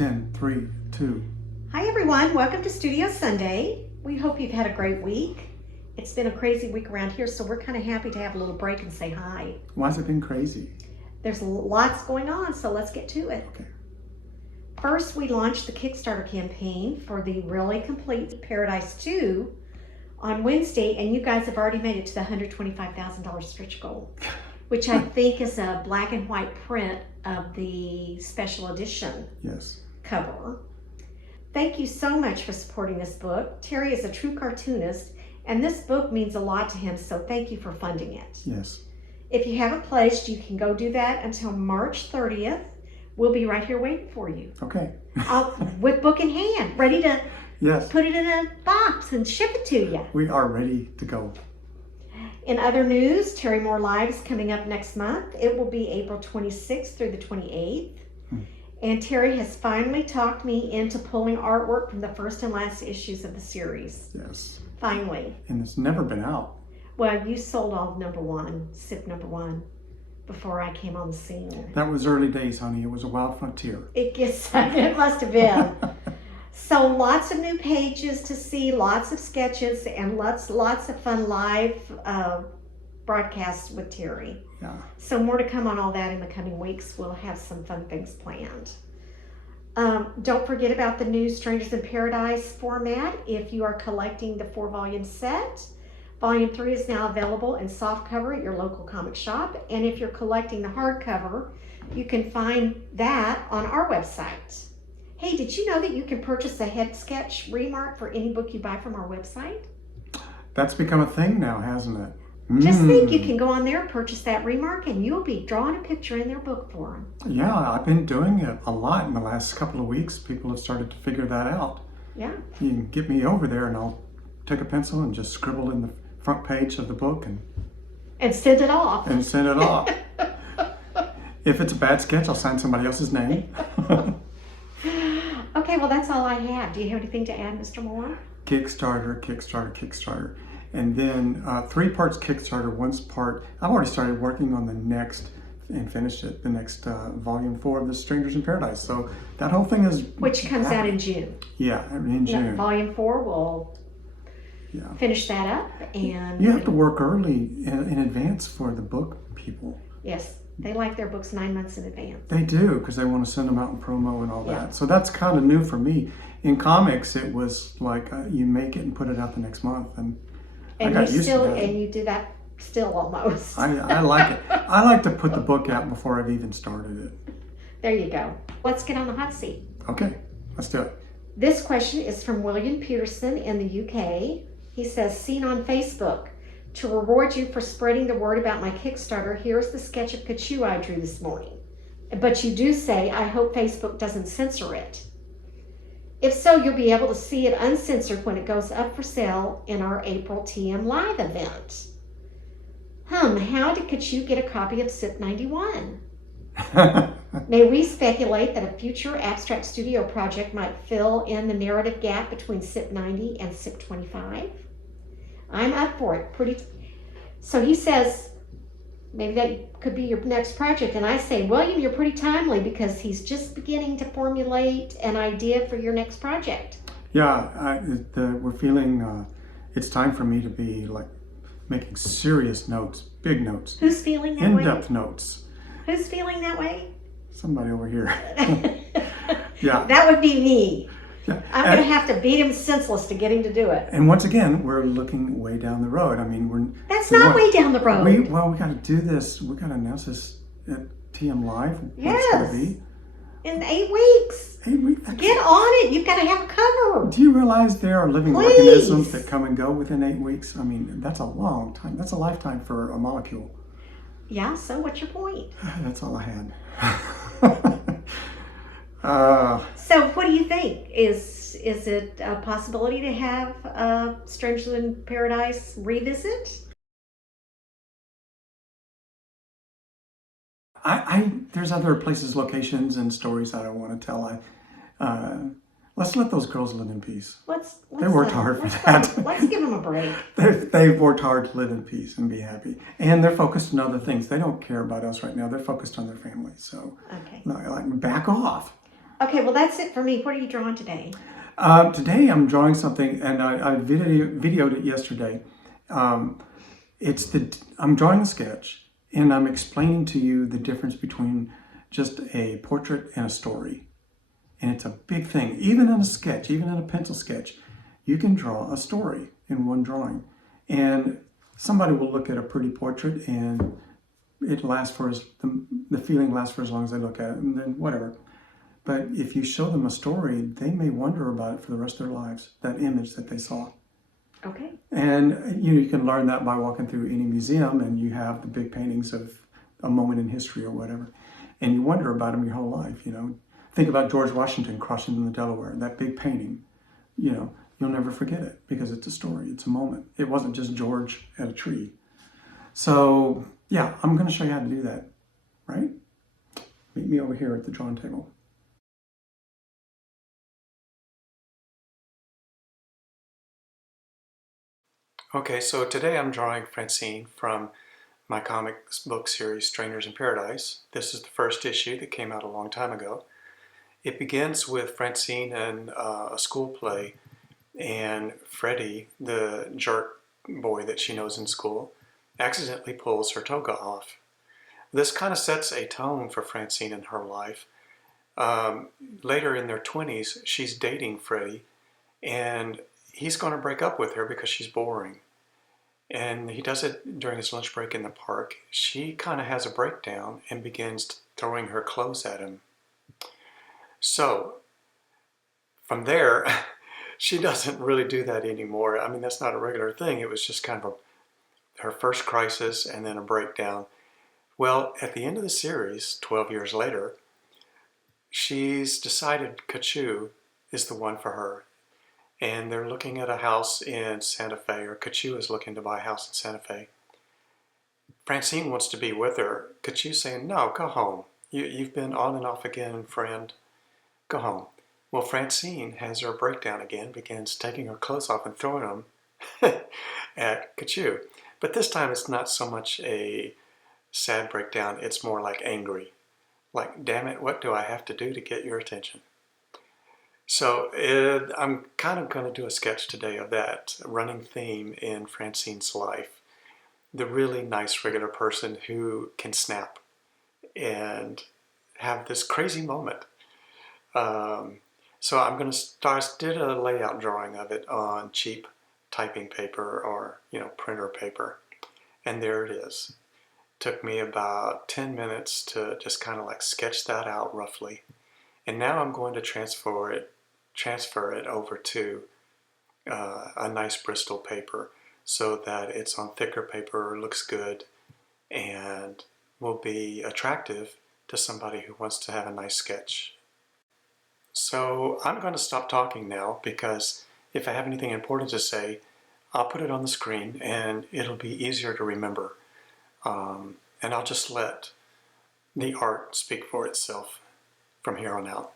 10, 3, 2. Hi everyone, welcome to Studio Sunday. We hope you've had a great week. It's been a crazy week around here, so we're kind of happy to have a little break and say hi. Why has it been crazy? There's lots going on, so let's get to it. Okay. First, we launched the Kickstarter campaign for the Really Complete Paradise 2 on Wednesday, and you guys have already made it to the $125,000 stretch goal, which I think is a black and white print of the special edition cover. Thank you so much for supporting this book. Terry is a true cartoonist, and this book means a lot to him, so thank you for funding it. Yes. If you haven't pledged, you can go do that until March 30th. We'll be right here waiting for you. Okay. With book in hand, ready to put it in a box and ship it to you. We are ready to go. In other news, Terry Moore Live is coming up next month. It will be April 26th through the 28th. And Terry has finally talked me into pulling artwork from the first and last issues of the series. Yes. Finally. And it's never been out. Well, you sold all of SIP number one, before I came on the scene. That was early days, honey. It was a wild frontier. It must have been. So lots of new pages to see, lots of sketches, and lots of fun live broadcasts with Terry. Yeah. So more to come on all that in the coming weeks. We'll have some fun things planned. Don't forget about the new Strangers in Paradise format. If you are collecting the 4-volume set, Volume 3 is now available in softcover at your local comic shop. And if you're collecting the hardcover, you can find that on our website. Hey, did you know that you can purchase a head sketch remark for any book you buy from our website? That's become a thing now, hasn't it? Just think, you can go on there, purchase that remark, and you'll be drawing a picture in their book for them. Yeah, I've been doing it a lot in the last couple of weeks. People have started to figure that out. Yeah. You can get me over there and I'll take a pencil and just scribble in the front page of the book and send it off. And send it off. If it's a bad sketch, I'll sign somebody else's name. Okay, well that's all I have. Do you have anything to add, Mr. Moore? Kickstarter. And then 3 parts Kickstarter, 1 part. I've already started working on the next and finished it, the next Volume 4 of the Strangers in Paradise. So that whole thing is... Which comes out in June. Yeah, in June. Volume 4 will finish that up. And you have to work early in advance for the book people. Yes, they like their books 9 months in advance. They do, because they want to send them out in promo and all that. So that's kind of new for me. In comics, it was like you make it and put it out the next month. And I got used to that. And you do that still almost. I like it. I like to put the book out before I've even started it. There you go. Let's get on the hot seat. Okay, let's do it. This question is from William Peterson in the UK. He says, seen on Facebook. To reward you for spreading the word about my Kickstarter, here's the sketch of Kachu I drew this morning. But you do say, I hope Facebook doesn't censor it. If so, you'll be able to see it uncensored when it goes up for sale in our April TM Live event. How did Kachu get a copy of SIP 91? May we speculate that a future Abstract Studio project might fill in the narrative gap between SIP 90 and SIP 25? I'm up for it. So he says, maybe that could be your next project. And I say, William, you're pretty timely because he's just beginning to formulate an idea for your next project. Yeah, we're feeling it's time for me to be like making serious notes, big notes. Who's feeling that way? In-depth notes. Who's feeling that way? Somebody over here. Yeah. That would be me. Yeah. I'm going to have to beat him senseless to get him to do it. And once again, we're looking way down the road. I mean, That's not way down the road. We got to do this. We got to announce this at TM Live. Yes. It's going to be. In 8 weeks. 8 weeks. Get on it. You've got to have a cover. Do you realize there are living organisms that come and go within 8 weeks? I mean, that's a long time. That's a lifetime for a molecule. Yeah, so what's your point? That's all I had. So what do you think? Is it a possibility to have Strangers in Paradise revisit? There's other places, locations, and stories that I want to tell. Let's let those girls live in peace. They worked hard for that. Let's give them a break. They've worked hard to live in peace and be happy. And they're focused on other things. They don't care about us right now. They're focused on their family. So, like, back off. Okay, well, that's it for me. What are you drawing today? Today I'm drawing something, and I videoed it yesterday. Um, I'm drawing a sketch, and I'm explaining to you the difference between just a portrait and a story. And it's a big thing. Even in a sketch, even in a pencil sketch, you can draw a story in one drawing. And somebody will look at a pretty portrait and it lasts for the feeling lasts for as long as they look at it, and then whatever. But if you show them a story, they may wonder about it for the rest of their lives, that image that they saw. Okay. And you can learn that by walking through any museum and you have the big paintings of a moment in history or whatever. And you wonder about them your whole life, Think about George Washington crossing the Delaware, that big painting. You'll never forget it because it's a story, it's a moment. It wasn't just George at a tree. So yeah, I'm going to show you how to do that, right? Meet me over here at the drawing table. Okay, so today I'm drawing Francine from my comic book series, Strangers in Paradise. This is the first issue that came out a long time ago. It begins with Francine in a school play, and Freddie, the jerk boy that she knows in school, accidentally pulls her toga off. This kind of sets a tone for Francine in her life. Later in their 20s, she's dating Freddie, and he's going to break up with her because she's boring. And he does it during his lunch break in the park. She kind of has a breakdown and begins throwing her clothes at him. So from there, she doesn't really do that anymore. I mean, that's not a regular thing. It was just kind of her first crisis and then a breakdown. Well, at the end of the series, 12 years later, she's decided Kachu is the one for her. And they're looking at a house in Santa Fe, or Kachu is looking to buy a house in Santa Fe. Francine wants to be with her. Kachu's saying, no, go home. You've been on and off again, friend. Go home. Well, Francine has her breakdown again, begins taking her clothes off and throwing them at Kachu. But this time it's not so much a sad breakdown, it's more like angry. Like, damn it, what do I have to do to get your attention? So I'm kind of going to do a sketch today of that running theme in Francine's life. The really nice regular person who can snap and have this crazy moment. So I'm going to did a layout drawing of it on cheap typing paper or, printer paper. And there it is. Took me about 10 minutes to just kind of like sketch that out roughly. And now I'm going to transfer it over to a nice Bristol paper so that it's on thicker paper, looks good, and will be attractive to somebody who wants to have a nice sketch. So I'm going to stop talking now because if I have anything important to say, I'll put it on the screen and it'll be easier to remember. And I'll just let the art speak for itself from here on out.